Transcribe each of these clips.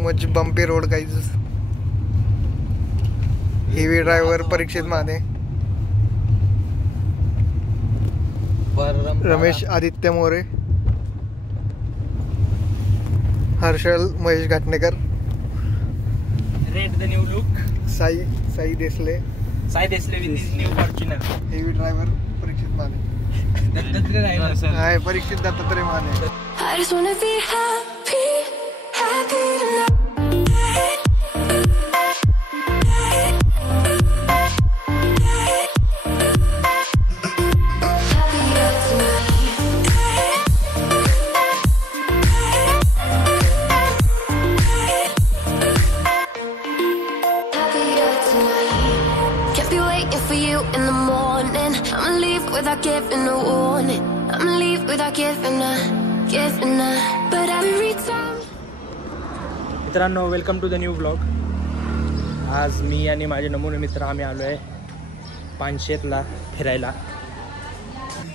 Much bumpy road guys. Heavy driver Parikshit Mane, Ramesh Aditya More, Harshal Mahesh Ghatnekar, red the new look, Sai Desle with new Fortuner. Heavy driver Parikshit Mane. Parikshit Dattatray Mane. I just wanna be happy, happy tonight. Without giving a warning, I'ma leave without giving a but every time. मित्रांनो, welcome to the new blog. आज मी आणि माझे नमुने मित्र आम्ही आलो आहे पानशेतला फिरायला.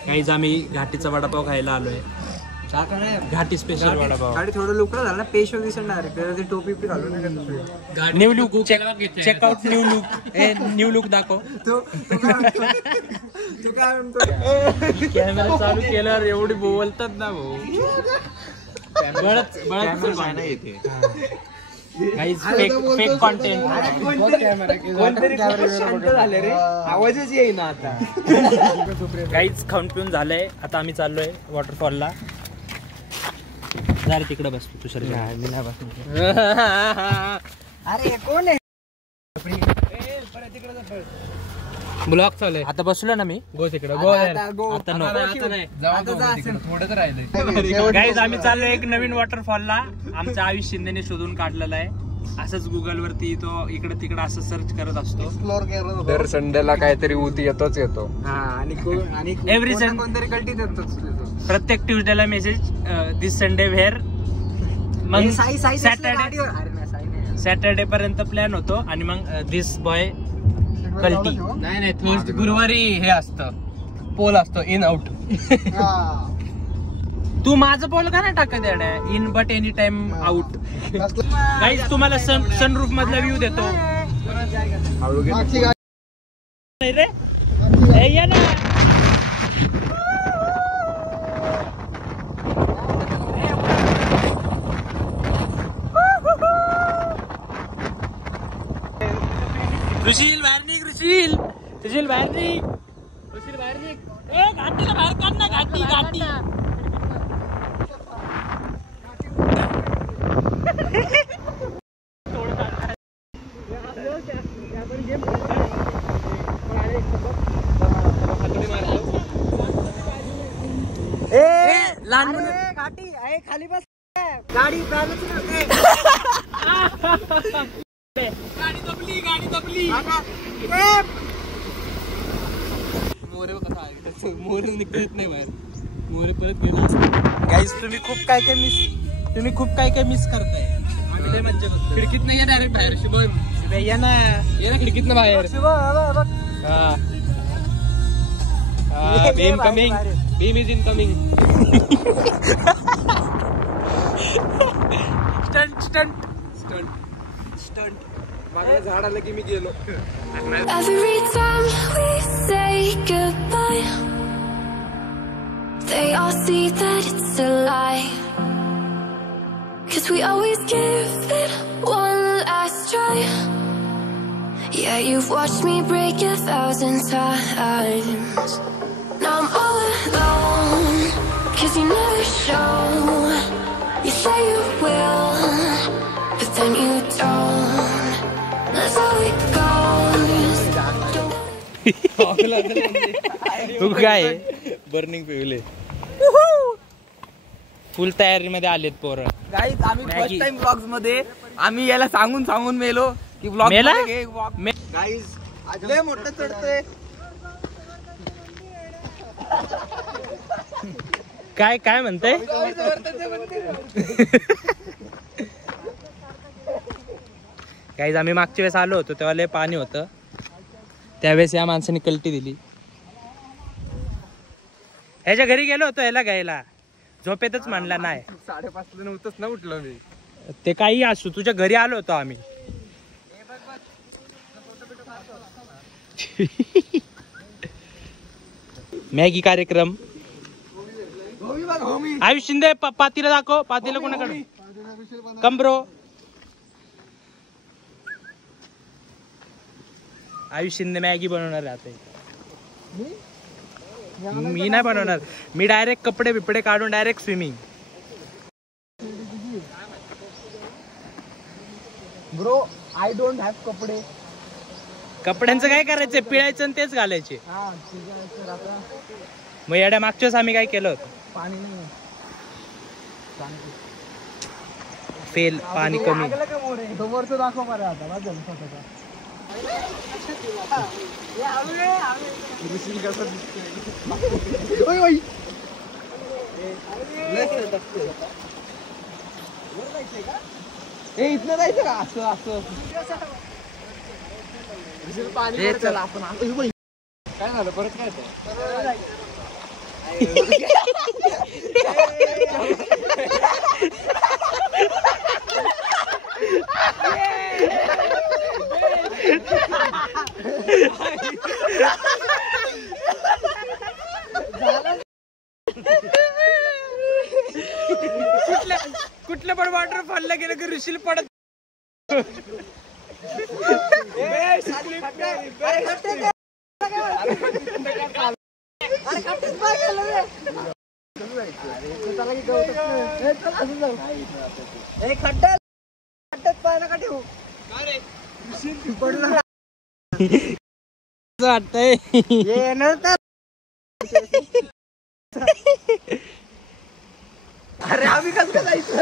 काहीच आम्ही घाटीचा वडापाव खायला आलो आहे. घाटी स्पेशल वडापाव. गाडी थोडं लुकलं झालं ना, पेशो दिसणार ते टोपी पी घालून new look. Check out new look. New look दाखव. तू काय म्हणतो? कॅमेरा चालू केल्यावर एवढी बोलतात ना भाऊ. Fake content. शांत झाले रे, आवाजच येईना आता. काहीच खाऊन पिऊन झालंय. आता आम्ही चाललोय वॉटरफॉलला. जरा तिकडे बसतो तुषार. अरे कोण आहे? ब्लॉग चालू आहे. आता बसलो ना मी. गो तिकडे. आता थोडंच राहिलंय. गाईज आम्ही चाललोय एक नवीन वॉटरफॉलला. आमच्या आयुष शिंदेने शोधून काढलेला आहे. असंच गुगल वरती तो इकडे तिकडे असं सर्च करत असतो. दर संडेला काहीतरी ऊती येतो. आणि एव्हरी कोणतरी कल्टी देतोच. प्रत्येक ट्यूजडेला मेसेज दिस संडे व्हेअर. मग सॅटर्डे पर्यंत प्लॅन होतो आणि मग दिस बॉय कल्टी. नाही थर्सडे गुरुवारी हे असतं, पोल असतो इन आउट. तू माझं पोल का नाही टाकत येड्या? In but any time out. Guys तुम्हाला सनरूफ मधला व्ह्यू देतो. रे ये ना. ऋषील बाहेर निघ. ऋषील बाहेर निघ. ए घाटीला बाहेर काढ ना. घाटी लहान घाटी आहे खाली बस. गाडी बॅलन्स करते. गाडी दबली. मोरे कसा आहे? मोरे निघत नाही बाहेर. मोरे परत गेला. गाईज तुम्ही खूप काय काय मिस करताय. खिडकीत नाही डायरेक्ट बाहेर. शुभम ये ना खिडकीत ना बाहेर. Beam coming. Beam is incoming. Stunt. माझ्या झाड आलं की मी गेलो. Every time we say goodbye, they all see that it's a lie. 'Cause we always give it one last try. Yeah, you've watched me break 1,000 times. Now I'm all alone, 'cause you never show. You say you will, but then you don't. That's how it goes. तू काय burning पिवले. फुल तयारीमध्ये आलेत पोरं. Guys आम्ही first time blogs मध्ये आम्ही याला सांगून मेलो की ब्लॉग गाईज लय मोठं चढतोय. काय म्हणताय? गाईज आम्ही मागच्या वेळेस आलो होतो तेव्हा लय पाणी होतं. त्यावेळेस या माणसाने कल्टी दिली. ह्याच्या घरी गेलो होतो याला घ्यायला. झोपेतच म्हणला नाही. 5:30 नव्हतंच ना उठलो मी. ते काही असू, तुझ्या घरी आलो होतो आम्ही. मॅगी कार्यक्रम. आयुष शिंदे पातीला दाखव. पातीला कोणाकडे? कमब्रो. आयुष शिंदे मॅगी बनवणार राहते. मी नाही बनवणार. मी डायरेक्ट कपडे बिपडे काढून direct swimming. Bro I don't have कपडे. कपड्यांचं काय करायचं? पिळायचं आणि तेच घालायचे. मग येड्या मागच्याच आम्ही काय केलं होतं? पाणी नाही. फेल. पाणी कमी. समोरचं दाखव मला आता. इथनं जायचं का? असं असं पाणी आपण काय झालं परत काय कुठल्या पण वॉटरफॉलला गेलं की ऋषील पडत. वाटतंय अरे आम्ही कसं जायचं?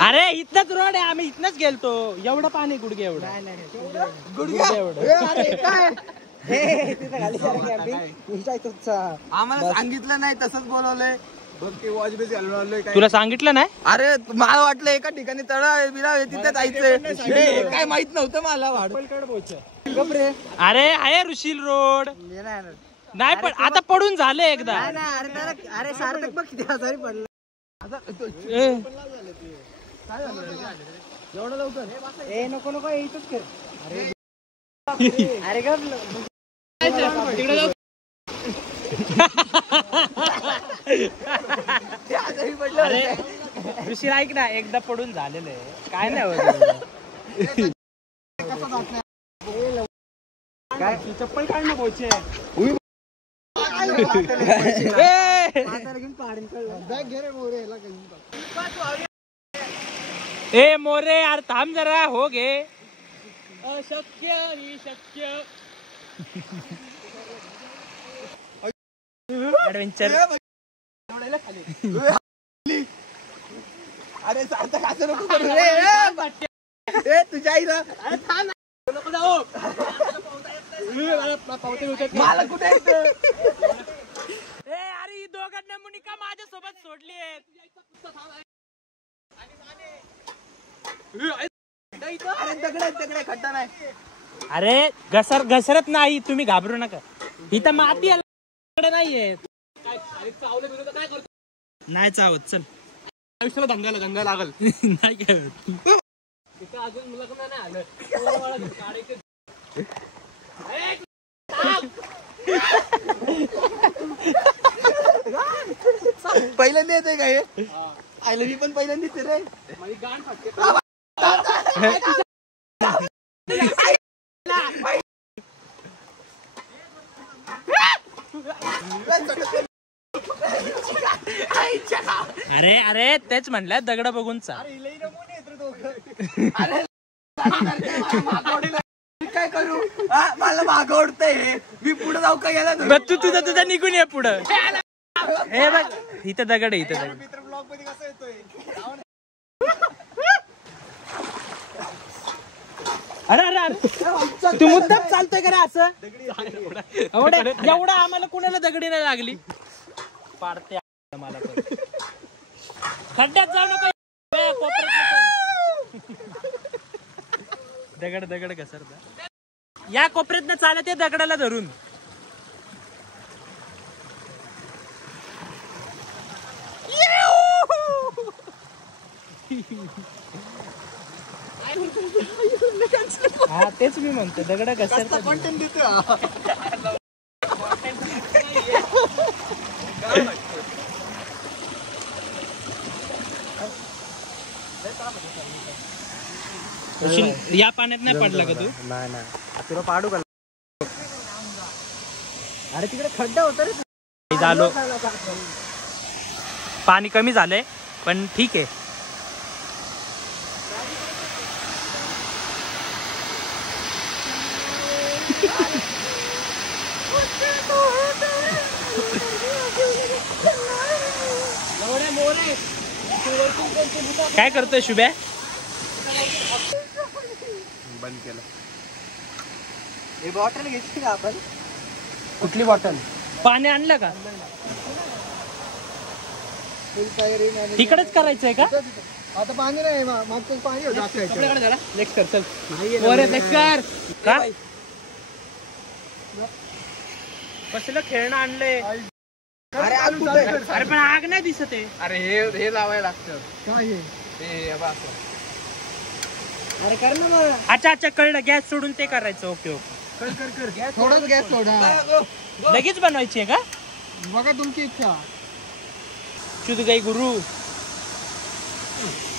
अरे इथनच रोड आहे. आम्ही इथनच गेलतो. एवढं पाणी गुडघे एवढं. आम्हाला सांगितलं नाही, तसंच बोलवलंय. तुला सांगितलं नाही? अरे मला वाटलं एका ठिकाणी तळ बिळाव तिथे जायचंय. काय माहित नव्हतं मला. अरे आहे ऋषील रोड. नाही पण आता पडून झाले एकदा. अरे सार्थक बघ किती आजारी पडला. एवढं लवकर नको नको इथंच कर. अरे अरे ऋषी ऐक ना, एकदा पडून झालेलं आहे. काय नाही होत. काय चप्पल काढ ना पोचे. ए मोरे यार थांब जरा. हो गे. अशक्य शक्य ऍडव्हेंचर. अरे सार्थक असं नको करू रे. तुझ्या आईला मला कुठे येतं? अरे ही दोघांना मुनी का माझ्यासोबत सोडली आहेत? दगड खड्डा नाही. अरे घसरत नाही. तुम्ही घाबरू नका. इथं माती नाहीये. नाही चावत. चल आयुष्याला दंगा लागल. नाही काय अजून मुलं नाही आलं. पहिल्यांदा येते का हे? आयला मी पण पहिल्यांदा येते रे. माझी गाण फाटते. अरे अरे तेच म्हणलं दगड बघून चाल. काय करू? मला मागं ओढतंय. मी पुढे जाऊ का? गेला तू तुझा निघून ये पुढं. हे बघ इथं दगड आहे. इथं दगड. अरे अरे अरे तू मुद्दाम चालतोय का असं? एवढा आम्हाला कुणाला दगडी नाही लागली. पाडते मला पण. खड्ड्यात जाऊ नका. दगड दगड घसरता. या कोपऱ्यात चालत आहे दगडाला धरून. हा तेच मी म्हणतो दगड घसरतात. कंटेंट देतो. या पाण्यात नाही पडला का तू? नाही नाही तुला पाडू का? अरे तिकडे खड्डा होता रे. झालो पाणी कमी झालंय पण ठीक आहे. काय करतोय शुभ्या? बंद केलं. हे बॉटल घेतली का आपण? कुठली बॉटल? पाणी आणलं का? तिकडेच करायचंय का? आता पाणी नाही मागचं पाणी होतं. नेक्स्ट कर चल. नेक्स्ट कर का? कसलं खेळणं आणलंय? अरे पण आग नाही दिसत आहे. अरे हे लावायला लागतं. काय हे बघ. अरे कर ना मग. अच्छा अच्छा कळलं. गॅस सोडून ते करायचं. Okay okay. कर थोडंच गॅस सोडा. लगेच बनवायची आहे का? बघा तुमची इच्छा. शुद्ध गाई गुरु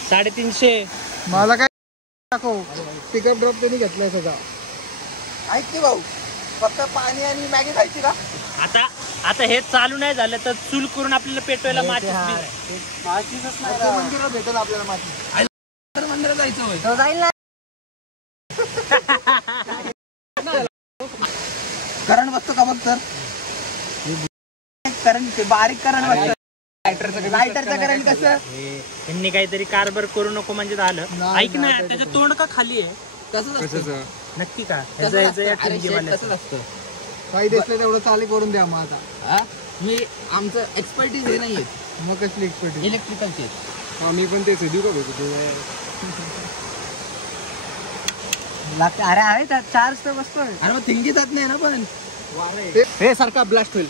350. मला काय दाखव. पिकअप ड्रॉप त्यांनी घेतलाय सगळा. ऐक की भाऊ, फक्त पाणी आणि मॅगी खायची का? आता हे चालू नाही झालं तर चूल करून आपल्याला पेटवायला माचीच नाही. मंदिरात भेटेल आपल्याला माती. मंदिरात जायचं होय. तो जाईल ना. करंट बसतो का बघ तर. करंट बारीक करंट बसतो. लायटरचं करंट कसं? त्यांनी काहीतरी कारभार करू नको म्हणजे झालं. ऐक ना त्याचं तोंड का खाली आहे? तसंच नक्की का? तसंच असतं. काही दिसलं तेवढं चालू करून द्या मग आता. मी आमचं एक्सपर्टीज हे नाहीये. मग कसली एक्सपर्ट? इलेक्ट्रिकलचे. मी पण तेच देऊ का भेटू? अरे आहे त्यात चार्ज तर बसतोय. अरे मग थिंगी जात नाही ना पण. हे सारखा ब्लास्ट होईल.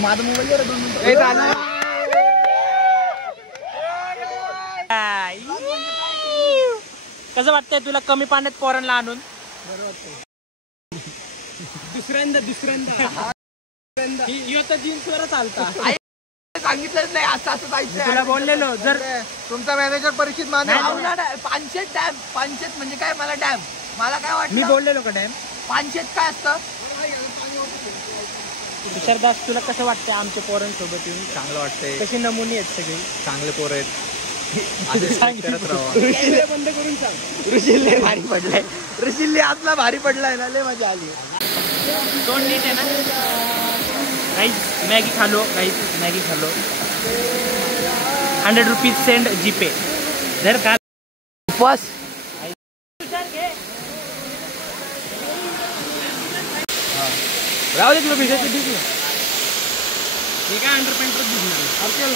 माझा मोबाईल वर 2 मिनिटं. कसं वाटतंय तुला कमी पाण्यात पोरांना आणून? दुसऱ्यांदा जीन्स वर चालता. सांगितलंच नाही असं असं जायचं. तुला बोललेलो जर तुमचा मॅनेजर परीक्षित माने. पानशेत डॅम. पानशेत म्हणजे काय? मला डॅम मला काय वाटलं. मी बोललेलो का डॅम? पानशेत काय असतं? तुषारदास तुला कसं वाटतंय आमच्या पोरांसोबत येऊन? चांगलं वाटतंय. कशी नमुनी आहेत सगळी? चांगले पोर आहेत. बंद करून सांग. ऋषीले भारी पडलाय. ऋषीले आतला भारी पडलाय ना. लय मजा आली. दोन नीट आहे ना. गाईज मॅगी खालो. 100 रुपीज सेंड जीपे. जर का बस राहू दे तुला भिजायचं दिसलं. हे काय अंडरपॅन्ट दिसणार.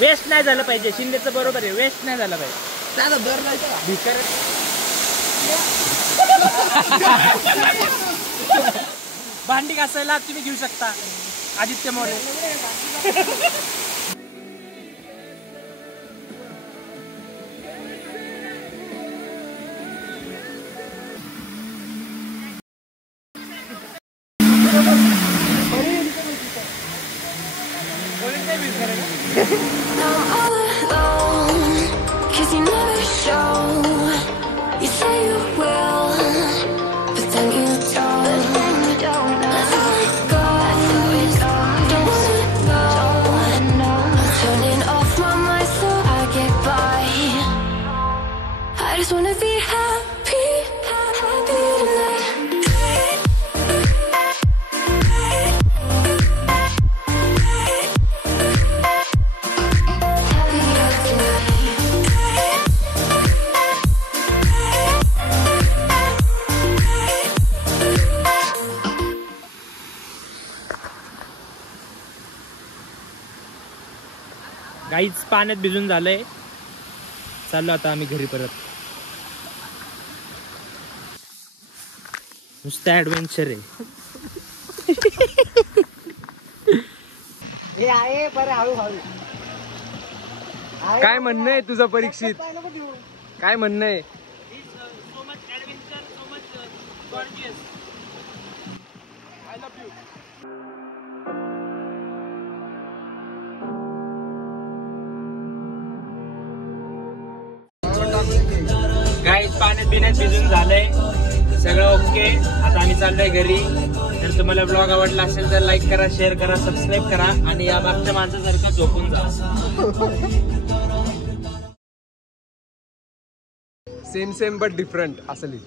वेस्ट नाही झालं पाहिजे. शिंदेचं बरोबर आहे. वेस्ट नाही झालं पाहिजे. त्याला दर जायचं का? भिकार भांडी घासायला तुम्ही घेऊ शकता. Aditya More. Now all alone, 'cause you never show. You say you will, but then you don't. Let's let go. Don't wanna know. I'm turning off my mind so I get by. I just wanna be happy, happy tonight. गाईच पाण्यात भिजून झालंय. चाललो आता आम्ही घरी परत. नुसतं adventure आहे. काय म्हणणं आहे तुझं परीक्षित? काय म्हणणं आहे? गाईज पाण्यात बिण्यात भिजून झालंय सगळं ओके. आता आम्ही चाललोय घरी. जर तुम्हाला ब्लॉग आवडला असेल तर लाईक करा, शेअर करा, सबस्क्राईब करा आणि या मागच्या माणसासारखं झोपून जा. सेम बट डिफरंट असं लिह.